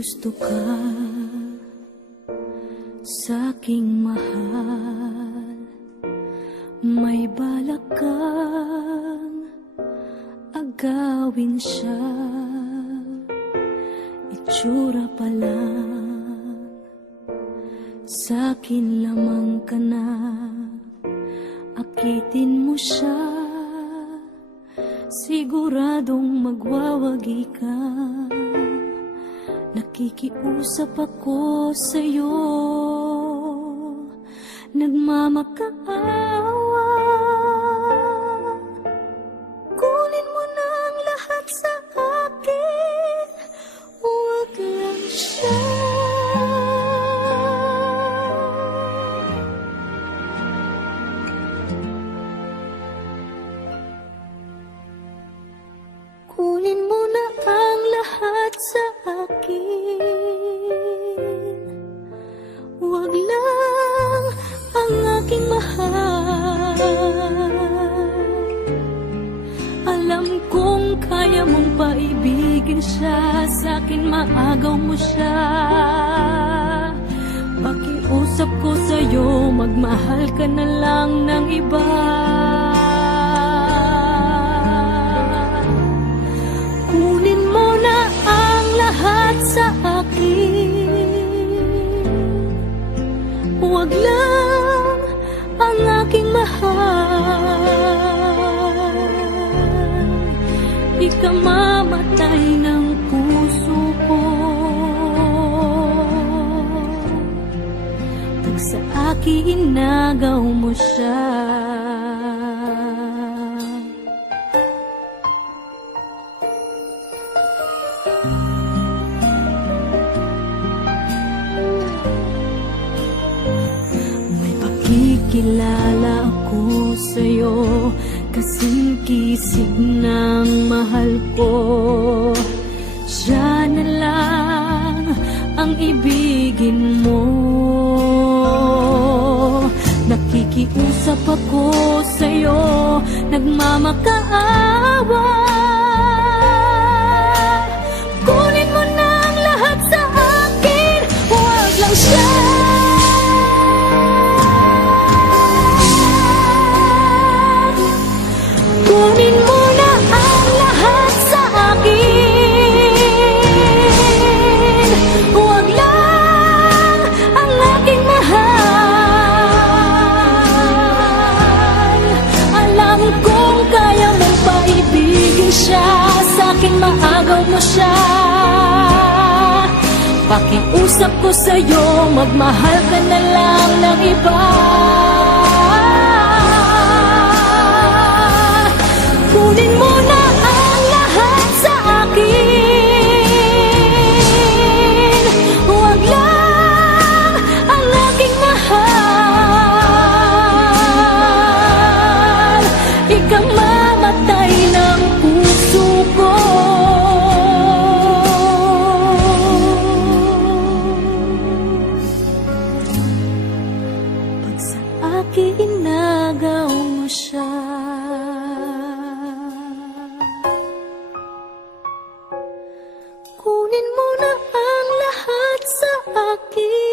gusto ka sa'king mahal, may balak kang agawin siya. Itsura pa lang, sa'kin lamang ka na, akitin mo siya. Siguradong magwawagi ka. Nakikiusap ako sa'yo, nagmamakaawa. Kunin mo na ang lahat sa akin, huwag lang siya. Kunin mo na ang lahat sa akin, huwag lang ang aking mahal. Alam kong kaya mong paibigin siya, sa'kin maagaw mo siya. Pakiusap ko sa'yo, magmahal ka na lang ng iba. Kunin mo na ang lahat sa akin, huwag lang ang aking mahal. Ikamamatay ng puso ko, pag sa akin inagaw mo siya. Kilala ako sa'yo, kasing kisig ng mahal ko. Siya na lang ang ibigin mo. Nakikiusap ako sa'yo, nagmamakaawa. Kunin mo na ang lahat sa akin, huwag lang siya. Kunin mo na ang lahat sa akin, huwag lang ang aking mahal. Alam kong kaya mong paibigin siya, sa'kin maagaw mo siya. Pakiusap ko sa'yo, magmahal ka na lang ng iba. Kunin mo na ang lahat sa akin, huwag lang ang aking mahal. Ikamamatay ng puso ko, pag sa akin inagaw mo siya. Kunin mo na ang lahat sa akin.